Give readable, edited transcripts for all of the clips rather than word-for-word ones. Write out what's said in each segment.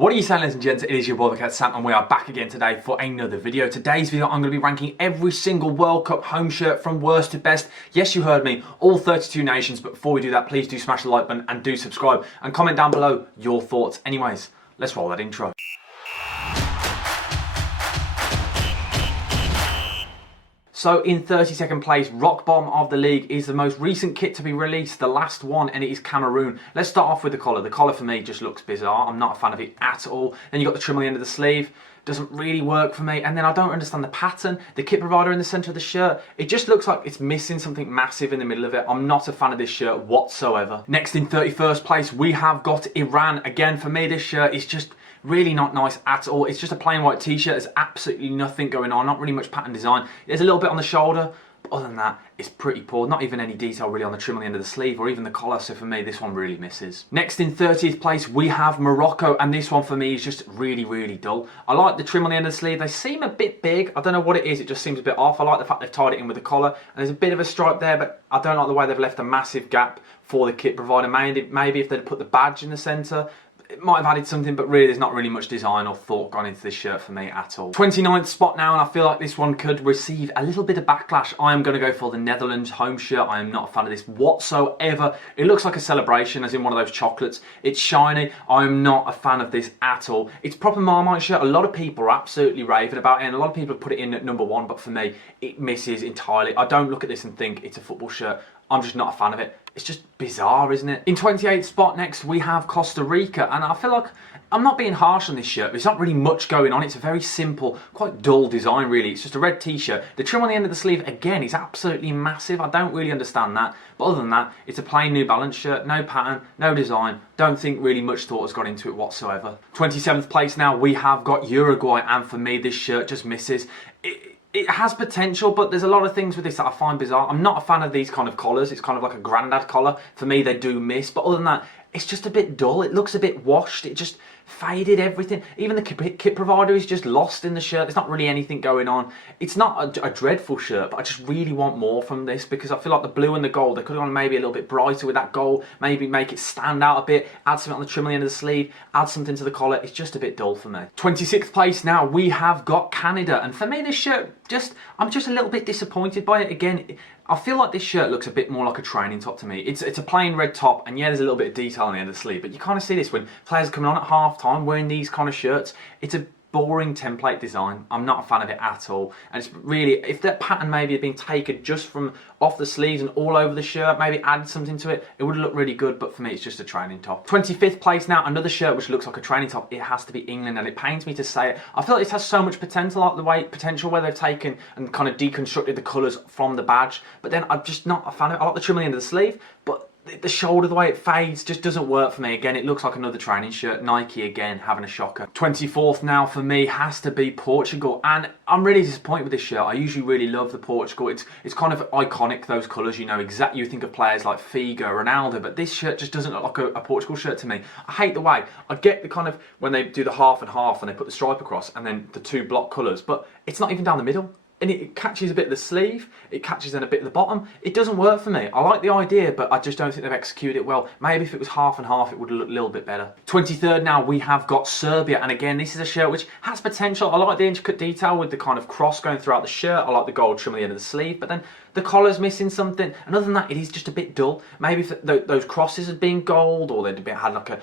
What are you saying, ladies and gents? It is your boy the Cat Sam and we are back again today for another video. Today's video I'm going to be ranking every single World Cup home shirt from worst to best. Yes, you heard me, all 32 nations, but before we do that, please do smash the like button and do subscribe and comment down below your thoughts. Anyways, let's roll that intro. So in 32nd place, rock bottom of the league, is the most recent kit to be released, the last one, and it is Cameroon. Let's start off with the collar. The collar for me just looks bizarre. I'm not a fan of it at all. Then you've got the trim on the end of the sleeve. Doesn't really work for me. And then I don't understand the pattern. The kit provider in the centre of the shirt, it just looks like it's missing something massive in the middle of it. I'm not a fan of this shirt whatsoever. Next in 31st place, we have got Iran. Again, for me, this shirt is just really not nice at all. It's just a plain white t-shirt. There's absolutely nothing going on, not really much pattern design. There's a little bit on the shoulder, but other than that, it's pretty poor. Not even any detail really on the trim on the end of the sleeve or even the collar, so for me, this one really misses. Next in 30th place, we have Morroco, and this one for me is just really, really dull. I like the trim on the end of the sleeve. They seem a bit big. I don't know what it is. It just seems a bit off. I like the fact they've tied it in with the collar, and there's a bit of a stripe there, but I don't like the way they've left a massive gap for the kit provider. Maybe if they'd put the badge in the centre, it might have added something, but really there's not really much design or thought gone into this shirt for me at all. 29th spot now, and I feel like this one could receive a little bit of backlash. I am going to go for the Netherlands home shirt. I am not a fan of this whatsoever. It looks like a celebration, as in one of those chocolates. It's shiny. I am not a fan of this at all. It's proper Marmite shirt. A lot of people are absolutely raving about it, and a lot of people have put it in at #1, but for me, it misses entirely. I don't look at this and think it's a football shirt. I'm just not a fan of it. It's just bizarre, isn't it? In 28th spot next, we have Costa Rica, and I feel like I'm not being harsh on this shirt, but there's not really much going on. It's a very simple, quite dull design, really. It's just a red t-shirt. The trim on the end of the sleeve, again, is absolutely massive. I don't really understand that. But other than that, it's a plain New Balance shirt, no pattern, no design. Don't think really much thought has gone into it whatsoever. 27th place now, we have got Uruguay, and for me, this shirt just misses. It has potential, but there's a lot of things with this that I find bizarre. I'm not a fan of these kind of collars. It's kind of like a grandad collar. For me, they do miss. But other than that, it's just a bit dull. It looks a bit washed. It just faded everything. Even the kit provider is just lost in the shirt. There's not really anything going on. It's not a dreadful shirt, but I just really want more from this because I feel like the blue and the gold, they could have gone maybe a little bit brighter with that gold, maybe make it stand out a bit, add something on the trim on the end of the sleeve, add something to the collar. It's just a bit dull for me. 26th place now, we have got Canada, and for me this shirt, I'm just a little bit disappointed by it. Again, I feel like this shirt looks a bit more like a training top to me. It's a plain red top, and yeah, there's a little bit of detail on the end of the sleeve, but you kind of see this when players are coming on at half-time wearing these kind of shirts. It's a boring template design. I'm not a fan of it at all, and it's really, if that pattern maybe had been taken just from off the sleeves and all over the shirt, maybe added something to it, it would look really good, but for me it's just a training top. 25th place now, another shirt which looks like a training top. It has to be England, and it pains me to say it. I feel like this has so much potential, like the way where they've taken and kind of deconstructed the colours from the badge, but then I'm just not a fan of it. I like the trim on the end of the sleeve, but the shoulder, the way it fades, just doesn't work for me. Again, it looks like another training shirt. Nike again having a shocker. 24th now for me has to be Portugal, and I'm really disappointed with this shirt. I usually really love the Portugal. It's kind of iconic, those colours, you know, exactly. You think of players like Figo, Ronaldo, but this shirt just doesn't look like a Portugal shirt to me. I hate the way, I get the kind of, when they do the half and half and they put the stripe across and then the two block colours, but it's not even down the middle. And it catches a bit of the sleeve, it catches in a bit of the bottom. It doesn't work for me. I like the idea, but I just don't think they've executed it well. Maybe if it was half and half, it would look a little bit better. 23rd now, we have got Serbia, and again, this is a shirt which has potential. I like the intricate detail with the kind of cross going throughout the shirt. I like the gold trim at the end of the sleeve, but then the collar's missing something, and other than that, it is just a bit dull. Maybe if those crosses had been gold, or they'd had like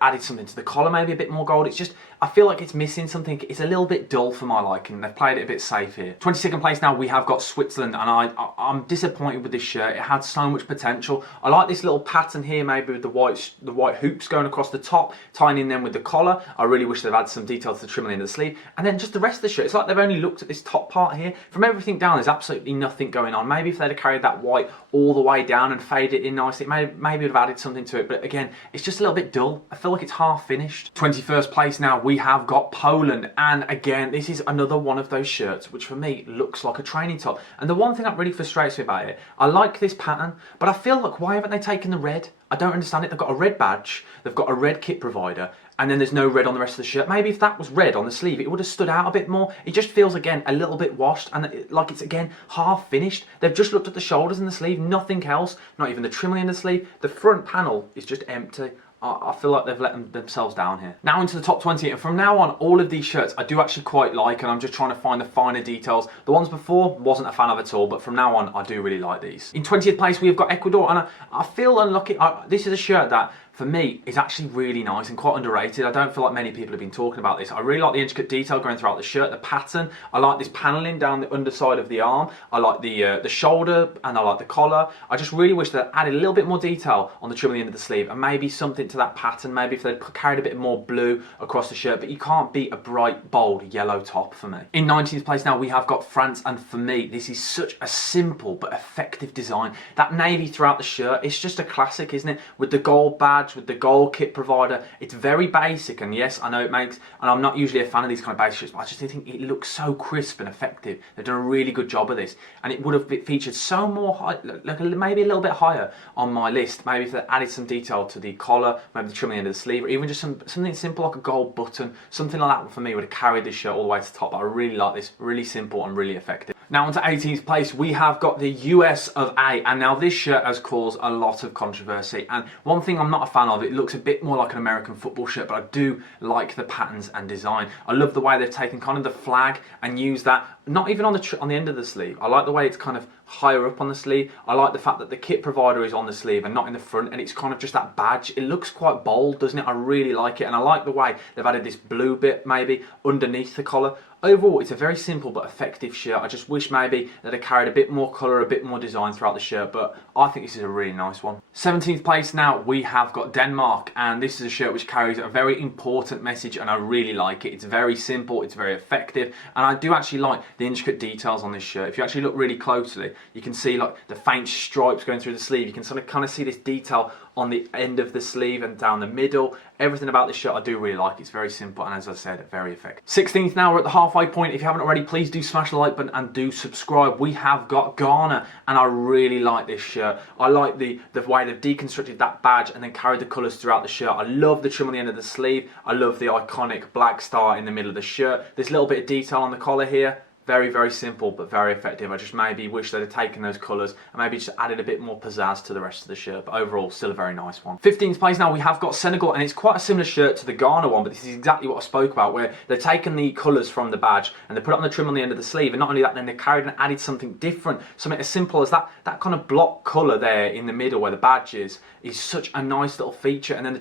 added something to the collar, maybe a bit more gold. It's just, I feel like it's missing something. It's a little bit dull for my liking. They've played it a bit safe here. 22nd place now, we have got Switzerland, and I'm disappointed with this shirt. It had so much potential. I like this little pattern here, maybe with the white hoops going across the top, tying in them with the collar. I really wish they'd had some detail to the trim on the end of the sleeve, and then just the rest of the shirt. It's like they've only looked at this top part here. From everything down, there's absolutely nothing going on. Maybe if they'd have carried that white all the way down and faded it in nicely, maybe would have added something to it. But again, it's just a little bit dull. I feel like it's half finished. 21st place now, we have got Poland, and again, this is another one of those shirts which for me looks like a training top. And the one thing that really frustrates me about it, I like this pattern, but I feel like, why haven't they taken the red? I don't understand it. They've got a red badge, they've got a red kit provider, and then there's no red on the rest of the shirt. Maybe if that was red on the sleeve, it would have stood out a bit more. It just feels, again, a little bit washed, and like it's, again, half finished. They've just looked at the shoulders and the sleeve, nothing else, not even the trim on the end of the sleeve. The front panel is just empty. I feel like they've let themselves down here. Now into the top 20, and from now on, all of these shirts I do actually quite like, and I'm just trying to find the finer details. The ones before, wasn't a fan of at all, but from now on, I do really like these. In 20th place, we've got Ecuador, and I feel unlucky. This is a shirt that, for me, is actually really nice and quite underrated. I don't feel like many people have been talking about this. I really like the intricate detail going throughout the shirt, the pattern. I like this paneling down the underside of the arm. I like the shoulder, and I like the collar. I just really wish they added a little bit more detail on the trim at the end of the sleeve, and maybe something to that pattern. Maybe if they'd carried a bit more blue across the shirt, but you can't beat a bright, bold yellow top for me. In 19th place now, we have got France, and for me, this is such a simple but effective design. That navy throughout the shirt, it's just a classic, isn't it? With the gold badge, with the gold kit provider, it's very basic, and yes, I know it makes, and I'm not usually a fan of these kind of basic shirts, but I just think it looks so crisp and effective. They've done a really good job of this, and it would have featured so more high, like maybe a little bit higher on my list. Maybe if they added some detail to the collar, maybe the trim at the end of the sleeve, or even just something simple like a gold button, something like that for me would have carried this shirt all the way to the top. But I really like this, really simple and really effective. Now onto 18th place, we have got the US of A, and now this shirt has caused a lot of controversy, and one thing I'm not a fan of, it looks a bit more like an American football shirt, but I do like the patterns and design. I love the way they've taken kind of the flag and used that, not even on the end of the sleeve. I like the way it's kind of higher up on the sleeve. I like the fact that the kit provider is on the sleeve and not in the front, and it's kind of just that badge. It looks quite bold, doesn't it? I really like it, and I like the way they've added this blue bit maybe underneath the collar. Overall, it's a very simple but effective shirt. I just wish maybe that it carried a bit more colour, a bit more design throughout the shirt, but I think this is a really nice one. 17th place now, we have got Denmark, and this is a shirt which carries a very important message, and I really like it. It's very simple, it's very effective, and I do actually like the intricate details on this shirt. If you actually look really closely, you can see like the faint stripes going through the sleeve. You can sort of kind of see this detail on the end of the sleeve and down the middle. Everything about this shirt I do really like. It's very simple, and as I said, very effective. 16th now, we're at the halfway point. If you haven't already, please do smash the like button and do subscribe. We have got Ghana, and I really like this shirt. I like the way they've deconstructed that badge and then carried the colours throughout the shirt. I love the trim on the end of the sleeve. I love the iconic black star in the middle of the shirt. This little bit of detail on the collar here. Very, very simple, but very effective. I just maybe wish they'd have taken those colours and maybe just added a bit more pizzazz to the rest of the shirt. But overall, still a very nice one. 15th place now, we have got Senegal, and it's quite a similar shirt to the Ghana one, but this is exactly what I spoke about, where they've taken the colours from the badge and they put it on the trim on the end of the sleeve. And not only that, then they carried and added something different. Something as simple as that kind of block colour there in the middle where the badge is such a nice little feature. And then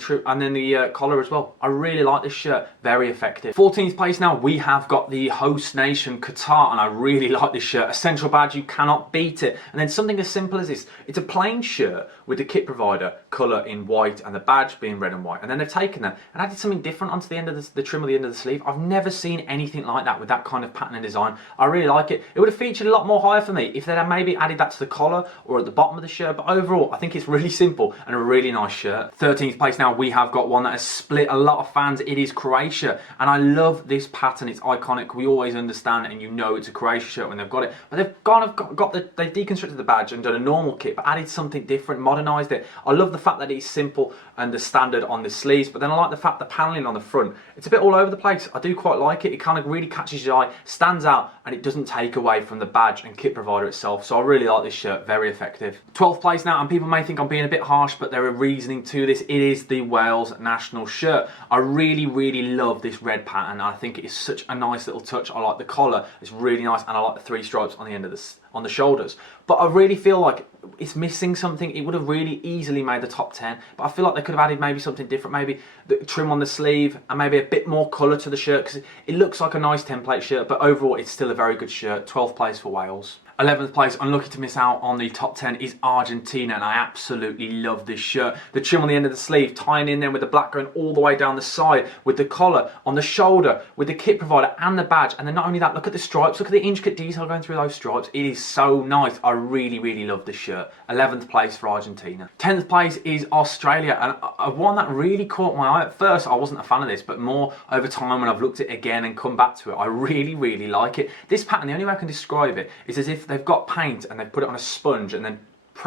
the collar as well. I really like this shirt. Very effective. 14th place now, we have got the host nation, Qatar, and I really like this shirt. A central badge, you cannot beat it. And then something as simple as this. It's a plain shirt with the kit provider colour in white and the badge being red and white. And then they've taken that and added something different onto the end of the trim of the end of the sleeve. I've never seen anything like that with that kind of pattern and design. I really like it. It would have featured a lot more higher for me if they'd have maybe added that to the collar or at the bottom of the shirt. But overall, I think it's really simple and a really nice shirt. 13th place now, we have got one that has split a lot of fans. It is Croatia. And I love this pattern. It's iconic. We always understand, and you know it's a Croatia shirt when they've got it, but they've deconstructed the badge and done a normal kit, but added something different, modernised it. I love the fact that it's simple and the standard on the sleeves, but then I like the fact the paneling on the front, it's a bit all over the place. I do quite like it. It kind of really catches your eye, stands out, and it doesn't take away from the badge and kit provider itself. So I really like this shirt. Very effective. 12th place now, and people may think I'm being a bit harsh, but there are reasoning to this. It is the Wales national shirt. I really, really love this red pattern. I think it is such a nice little touch. I like the collar. It's really nice, and I like the 3 stripes on the end of on the shoulders. But I really feel like it's missing something. It would have really easily made the top 10, but I feel like they could have added maybe something different, maybe the trim on the sleeve and maybe a bit more colour to the shirt, because it looks like a nice template shirt, but overall it's still a very good shirt. 12th place for Wales. 11th place, unlucky to miss out on the top 10, is Argentina, and I absolutely love this shirt. The trim on the end of the sleeve, tying in there with the black going all the way down the side, with the collar on the shoulder, with the kit provider and the badge. And then not only that, look at the stripes, look at the intricate detail going through those stripes. It is so nice. I really, really love this shirt. 11th place for Argentina. 10th place is Australia, and one that really caught my eye. At first, I wasn't a fan of this, but more over time when I've looked at it again and come back to it, I really, really like it. This pattern, the only way I can describe it is as if they've got paint and they've put it on a sponge and then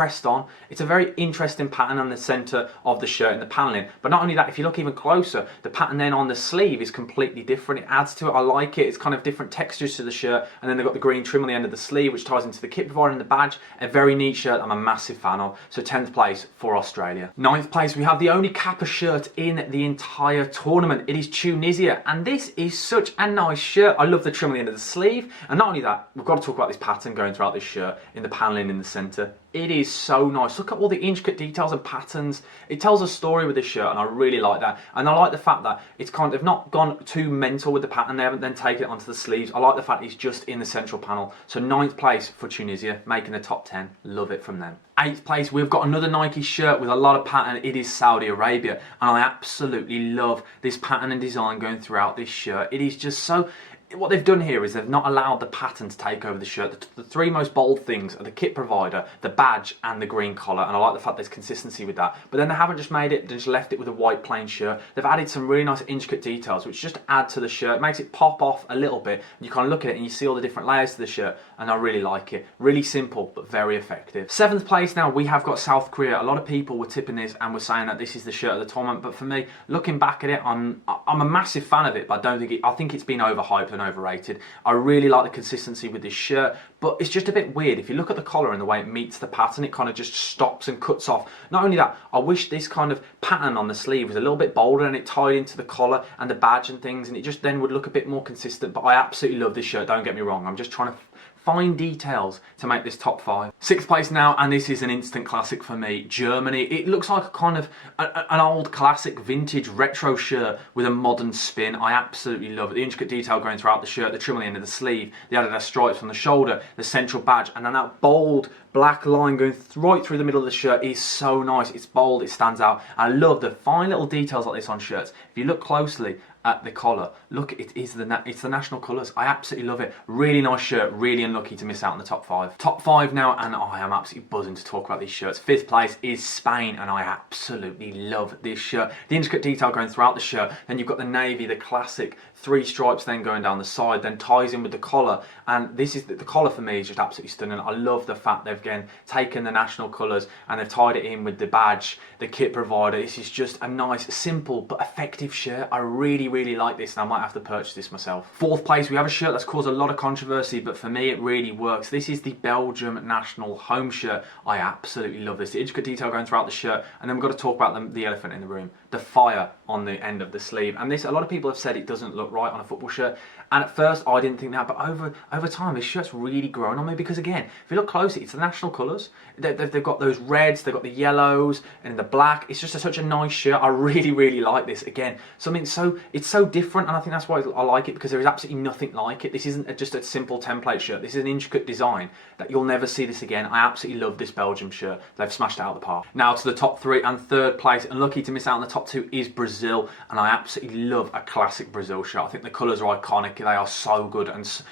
pressed on. It's a very interesting pattern on the centre of the shirt and the panelling. But not only that, if you look even closer, the pattern then on the sleeve is completely different. It adds to it. I like it. It's kind of different textures to the shirt. And then they've got the green trim on the end of the sleeve, which ties into the kit provider and the badge. A very neat shirt I'm a massive fan of. So 10th place for Australia. 9th place, we have the only Kappa shirt in the entire tournament. It is Tunisia. And this is such a nice shirt. I love the trim on the end of the sleeve. And not only that, we've got to talk about this pattern going throughout this shirt in the panelling in the centre. It is so nice. Look at all the intricate details and patterns. It tells a story with this shirt, and I really like that. And I like the fact that it's kind of not gone too mental with the pattern. They haven't then taken it onto the sleeves. I like the fact it's just in the central panel. So 9th place for Tunisia, making the top 10. Love it from them. 8th place, we've got another Nike shirt with a lot of pattern. It is Saudi Arabia, and I absolutely love this pattern and design going throughout this shirt. It is just so... What they've done here is they've not allowed the pattern to take over the shirt. The three most bold things are the kit provider, the badge, and the green collar. And I like the fact there's consistency with that. But then they haven't just made it, they just left it with a white plain shirt. They've added some really nice intricate details, which just add to the shirt, makes it pop off a little bit. You kind of look at it and you see all the different layers to the shirt. And I really like it. Really simple, but very effective. 7th place now, we have got South Korea. A lot of people were tipping this and were saying that this is the shirt of the tournament. But for me, looking back at it, I'm a massive fan of it, but I think it's been overhyped and overrated. I really like the consistency with this shirt, but it's just a bit weird. If you look at the collar and the way it meets the pattern, it kind of just stops and cuts off. Not only that, I wish this kind of pattern on the sleeve was a little bit bolder and it tied into the collar and the badge and things, and it just then would look a bit more consistent. But I absolutely love this shirt, don't get me wrong. I'm just trying to fine details to make this top 5. 6th place now, and this is an instant classic for me, Germany. It looks like a kind of an old classic vintage retro shirt with a modern spin. I absolutely love it. The intricate detail going throughout the shirt, the trim on the end of the sleeve, the Adidas stripes on the shoulder, the central badge, and then that bold black line going right through the middle of the shirt is so nice. It's bold, it stands out. I love the fine little details like this on shirts. If you look closely at the collar, look, it's the national colours. I absolutely love it. Really nice shirt, really unlucky to miss out on the top 5. Top 5 now, and I am absolutely buzzing to talk about these shirts. 5th place is Spain, and I absolutely love this shirt. The intricate detail going throughout the shirt, then you've got the navy, the classic 3 stripes then going down the side, then ties in with the collar, and this is the collar for me is just absolutely stunning. I love the fact they've again taken the national colours and they've tied it in with the badge, the kit provider. This is just a nice, simple but effective shirt. I really like this, and I might have to purchase this myself. 4th place, we have a shirt that's caused a lot of controversy, but for me it really works. This is the Belgium national home shirt. I absolutely love this. The intricate detail going throughout the shirt, and then we've got to talk about the elephant in the room, the fire on the end of the sleeve. And this, a lot of people have said it doesn't look right on a football shirt, and at first I didn't think that, but over time this shirt's really grown on me, because again, if you look closely, it's the national colours. They've got those reds, they've got the yellows and the black. It's just such a nice shirt. I really like this. Again, it's so different, and I think that's why I like it, because there is absolutely nothing like it. This isn't just a simple template shirt. This is an intricate design that you'll never see this again. I absolutely love this Belgium shirt. They've smashed it out of the park. Now to the top 3, and 3rd place, unlucky to miss out on the top 2, is Brazil, and I absolutely love a classic Brazil shirt. I think the colours are iconic. They are so good, and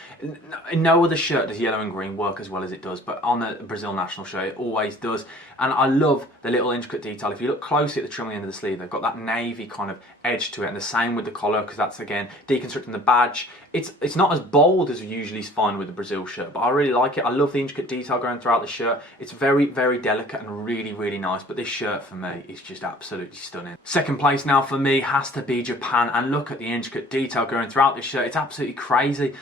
in no other shirt does yellow and green work as well as it does, but on the Brazil national shirt it always does. And I love the little intricate detail. If you look closely at the trim on the end of the sleeve, they've got that navy kind of edge to it, and the same with the collar, because that's again deconstructing the badge. It's not as bold as you usually find with the Brazil shirt, but I really like it. I love the intricate detail going throughout the shirt. It's very delicate and really nice, but this shirt for me is just absolutely stunning. 2nd place now for me has to be Japan, and look at the intricate detail going throughout this shirt. It's absolutely crazy.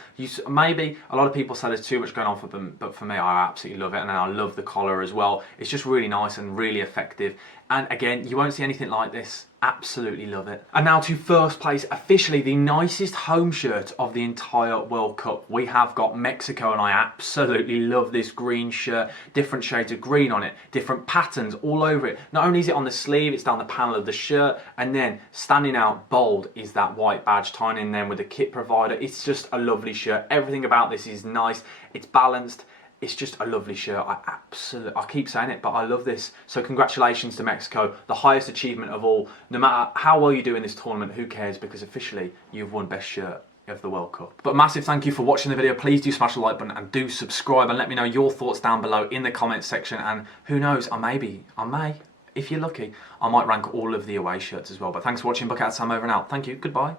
Maybe a lot of people say there's too much going on for them, but for me I absolutely love it, and then I love the collar as well. It's just really nice and really effective, and again, you won't see anything like this. Absolutely love it. And now to 1st place, officially the nicest home shirt of the entire World Cup. We have got Mexico, and I absolutely love this green shirt. Different shades of green on it, different patterns all over it. Not only is it on the sleeve, it's down the panel of the shirt, and then standing out bold is that white badge tying in then with the kit provider. It's just a lovely shirt. Everything about this is nice. It's balanced. It's just a lovely shirt. I keep saying it, but I love this. So congratulations to Mexico, the highest achievement of all. No matter how well you do in this tournament, who cares, because officially you've won best shirt of the World Cup. But massive thank you for watching the video. Please do smash the like button and do subscribe, and let me know your thoughts down below in the comments section. And who knows, I may, if you're lucky, I might rank all of the away shirts as well. But thanks for watching. Bucket Sam over and out. Thank you. Goodbye.